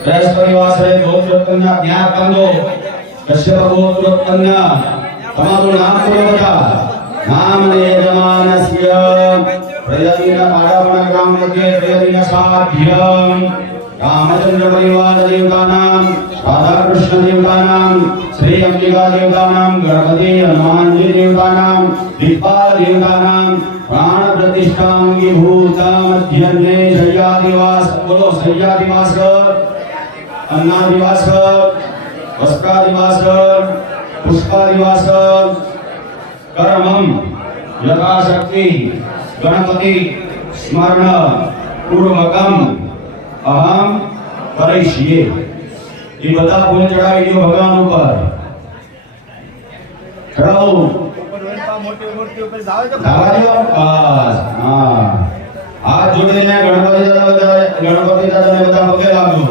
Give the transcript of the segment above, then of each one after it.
શ્રેષ્ઠનિવાસે ગોત્રોત્પન્ના જ્ઞાન કંદો કશ્યપ ગોત્રોત્પન્ના તમારું નામ બોલો બધા નામ ને યજમાનસ્ય પ્રયતિન આરાવણ ગ્રામ મધ્યે પ્રયતિન સાધ્યમ રામચંદ્ર પરિવાર દેવતાનામ રાધા કૃષ્ણ દેવતાનામ શ્રી અંબિકા દેવતાનામ ગણપતિ હનુમાનજી દેવતાનામ દીપાલ દેવતાનામ પ્રાણ પ્રતિષ્ઠાંગી ભૂતા મધ્યને શય્યાદિવાસ બોલો શય્યાદિવાસ अन्नादिवास वस्त्रादिवास पुष्पादिवास कर्मम यथाशक्ति गणपति स्मरण पूर्वकम अहम કરીશીએ એ બધા ફૂલ ચડાવી દો ભગવાન ઉપર ચડાવો ધાવા દો બસ હા હાથ જોડીને ગણપતિ દાદા બધા ગણપતિ દાદાને બધા પગે લાગો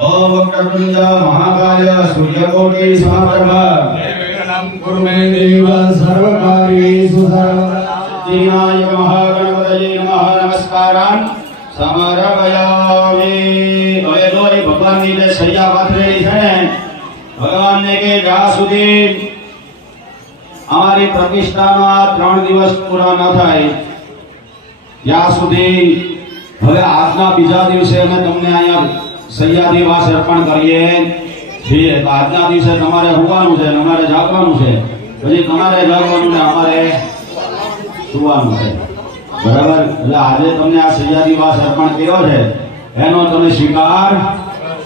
ઓમ વક્રતુંડ મહાકાય સૂર્યકોટિ સમપ્રભ નામ ગુરુ મે દેવ સર્વકાર્યેષુ સર્વદા દિનાય મહાગણપતયે નમઃ નમસ્કારાન સમર્પયામિ હવે જો એ ભગવાનની જે સૈયા પાથરેલી છે ને ભગવાનને કે જ્યાં સુધી અમારી પ્રતિષ્ઠાના ત્રણ દિવસ પૂરા ન થાય ત્યાં સુધી હવે આજના બીજા દિવસે અમે તમને અહીંયા સૈયાદિવાસ અર્પણ કરીએ. છીએ. તો આજના દિવસે તમારે હોવાનું છે અમારે જાગવાનું છે. પછી તમારે જાગવાનું ને અમારે સુવાનું છે. બરાબર? એટલે આજે તમને આ સૈયાદિવાસ અર્પણ કર્યો છે. એનો તમે સ્વીકાર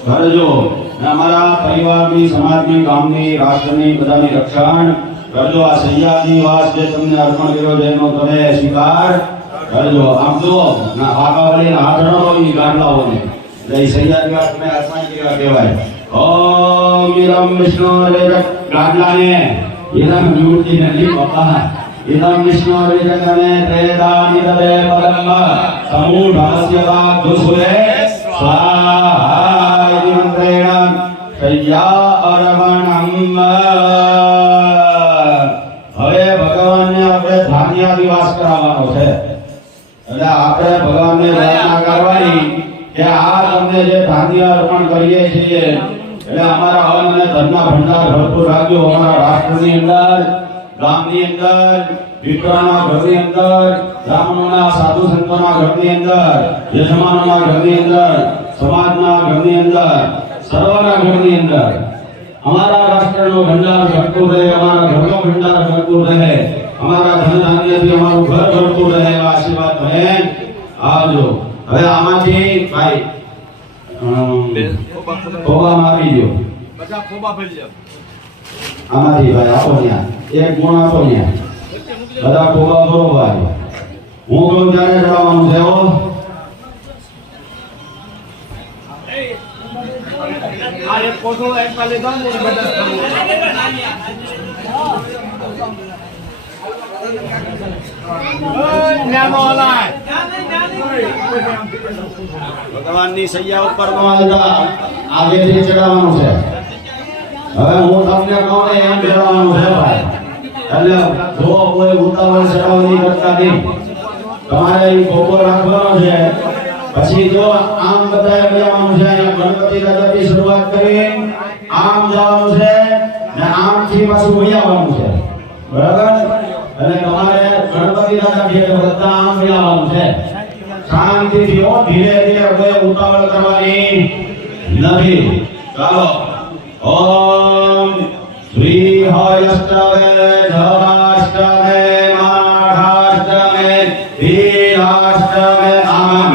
કરજો. અમારા પરિવારની, સમાજની, ગામની, રાષ્ટ્રની બધાની રક્ષણ કરજો. આ સૈયાદિવાસ જે તમને અર્પણ કર્યો છે એનો તમે સ્વીકાર કરજો. આમ જો ના આગા હાથ હોય ગાંઠલાઓને એટલે એ સૈયાદિવાસ તમે અર્પણ કર્યા કહેવાય ઓમ ઇદમ વિષ્ણુ ગાંઠલાને ઇદમ મૂર્તિ નથી પપ્પા ઇદમ વિષ્ણુ વિજગમે ત્રેદાનિ તદે પરમ સમૂઢસ્ય વાગુસુરે સ્વાહા ઇતિ મંત્રેણ શય્યા અરવણમ હવે ભગવાનને આપણે ધાન્યાદિવાસ કરાવવાનો છે એટલે આપણે ભગવાનને પ્રાર્થના કરવાની કે આ તમને જે ધાન્ય અર્પણ કરીએ છીએ, એટલે અમારા અન્ન અને ધનના ભંડાર ભરપૂર રાખજો. અમારા રાષ્ટ્રની અંદર, ગામની અંદર વિક્રમના ઘરની અંદર, બ્રાહ્મણોના, સાધુ સંતોના ઘરની અંદર, યજમાનોના ઘરની અંદર, સમાજના ઘરની અંદર, સર્વના ઘરની અંદર. અમારા રાષ્ટ્રનો ભંડાર ભરપૂર રહે, અમારા ઘરનો ભંડાર ભરપૂર રહે, અમારા ધન ધાન્યથી અમારું ઘર ભરપૂર રહે. એવા આશીર્વાદ બહેન આવજો. હવે આમાંથી ભાઈ ખોબા આપી દો બધા ખોબા ભરી દો આમાંથી ભાઈ આપો ત્યાં. એક ગુણ આપો ત્યાં. બધા ખોબા ભાઈ હું કહું ત્યારે જવાનું છે હો. આ એક કોથળો એક પાલે દો બધા ભગવાનની સૈયા ઉપર નો આવતા ચડાવવાનું છે. હવે હું તમને કહું ને એમ ચડાવવાનું છે ભાઈ. એટલે જો કોઈ ઉતાવળ ચડાવવાની કરતા નહીં. તમારે એ ખોખો રાખવાનો છે. પછી જો આમ બધા જવાનું છે અહીંયા ગણપતિ દાદાથી શરૂઆત કરી આમ જવાનું છે ને આમથી પાછું વહી આવવાનું છે. બરાબર? એટલે તમારે ગણપતિ દાદા ભેટ બધા આમ વહી આવવાનું છે શાંતિથી હો ધીરે ધીરે કોઈ ઉતાવળ કરવાની નથી ચાલો ઓમ શ્રી હયષ્ટવે ધવાષ્ટવે માઘાષ્ટવે ધીરાષ્ટવે આમ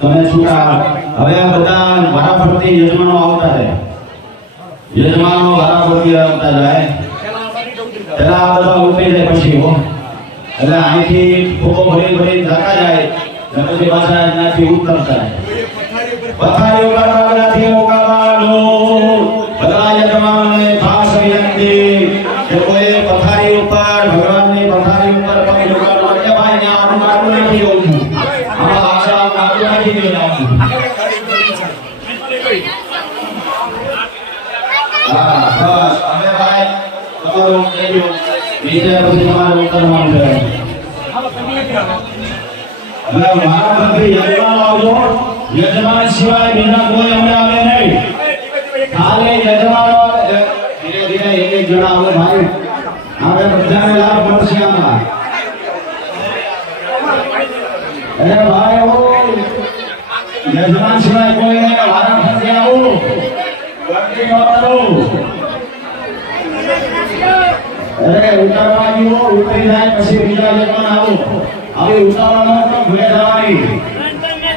તમે છૂટા હવે આ બધા વારાફરતી યજમાનો આવતા રહે. યજમાનો વારાફરતી આવતા જાય પેલા બધી ડોક્ટર પેલા આ બધા ઉતરી જાય પછી હો એટલે અહીંથી ફોકો ભરી ભરી જતા જાય ને પછી પાછા એનાથી ઉતરતા જાય પથારી ઉપર આગળથી મુકાવાનું બધા યજમાનોને ખાસ વિનંતી કે કોઈ પથારી ઉપર ભગવાનની પથારી ઉપર પગ મુકવાનો એટલે ભાઈ ત્યાં આપણું કાઢું નથી હોતું આમાં આશા કાઢું નથી દેવાનું હા બસ હવે ભાઈ તમારું મંત્રી યજમાન સિવાય કોઈ અમે આવે નહીં. ખાલી યજમાનો. ધીરે બધાને લાભ મળશે આમાં. અરે યજમાન સિવાય કોઈ વારા ફરતી આવું. અરે ઉતારવા આવ્યો ઉતરી જાય પછી બીજા યજમાન આવો. આવી ઉતારવાનો તો ઘરે જવાની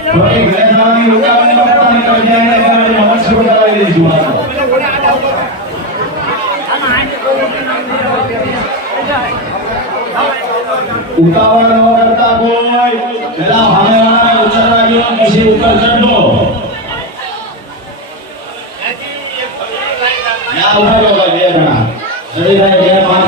થોડી ઘરે જવાની ઉતારવાની પતા નીકળી જાય એટલે નમસ્કાર શરૂ કરાવી દઈશું આ ઉતાવળ ન કરતા કોઈ. પેલા ભાણેવાળાને ઉતારવા ગયો પછી ઉપર ચડો. ના ઊભા બે જણા.